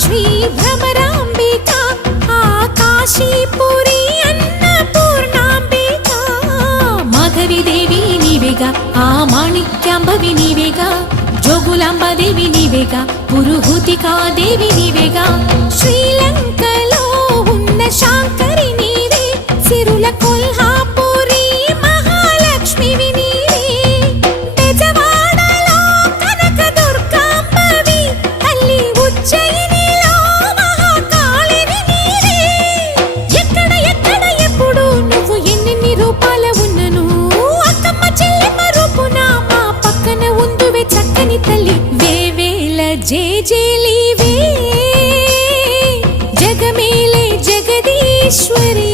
శ్రీ భ్రమరాంబికా ఆకాశీపురి అన్నపూర్ణాంబికా మాధవిదేవి నీవేగా ఆ మాణిక్యాంబవి నీవేగా జోగులాంబాదేవి నీవేగా పురుహూతికాదేవి నీవేగా శ్రీలంకలో ఉన్న శాంకరి నీవే సిరుల కొల్హాపురి మహాలక్ష్మివి నీవే బెజవాడలో కనకదుర్గాంబవి తల్లి ఉజ్జయినిలో మహాకాళివి నీవే ఎక్కడ ఎక్కడ ఎప్పుడు నువ్వు ఎన్నెన్ని రూపాల ఉన్నను అక్కమ్మ చెల్లెమ్మ రూపున మా పక్కన ఉందువే చక్కని తల్లి వేవేల జేజేలివే జగమేలే జగదీశ్వరి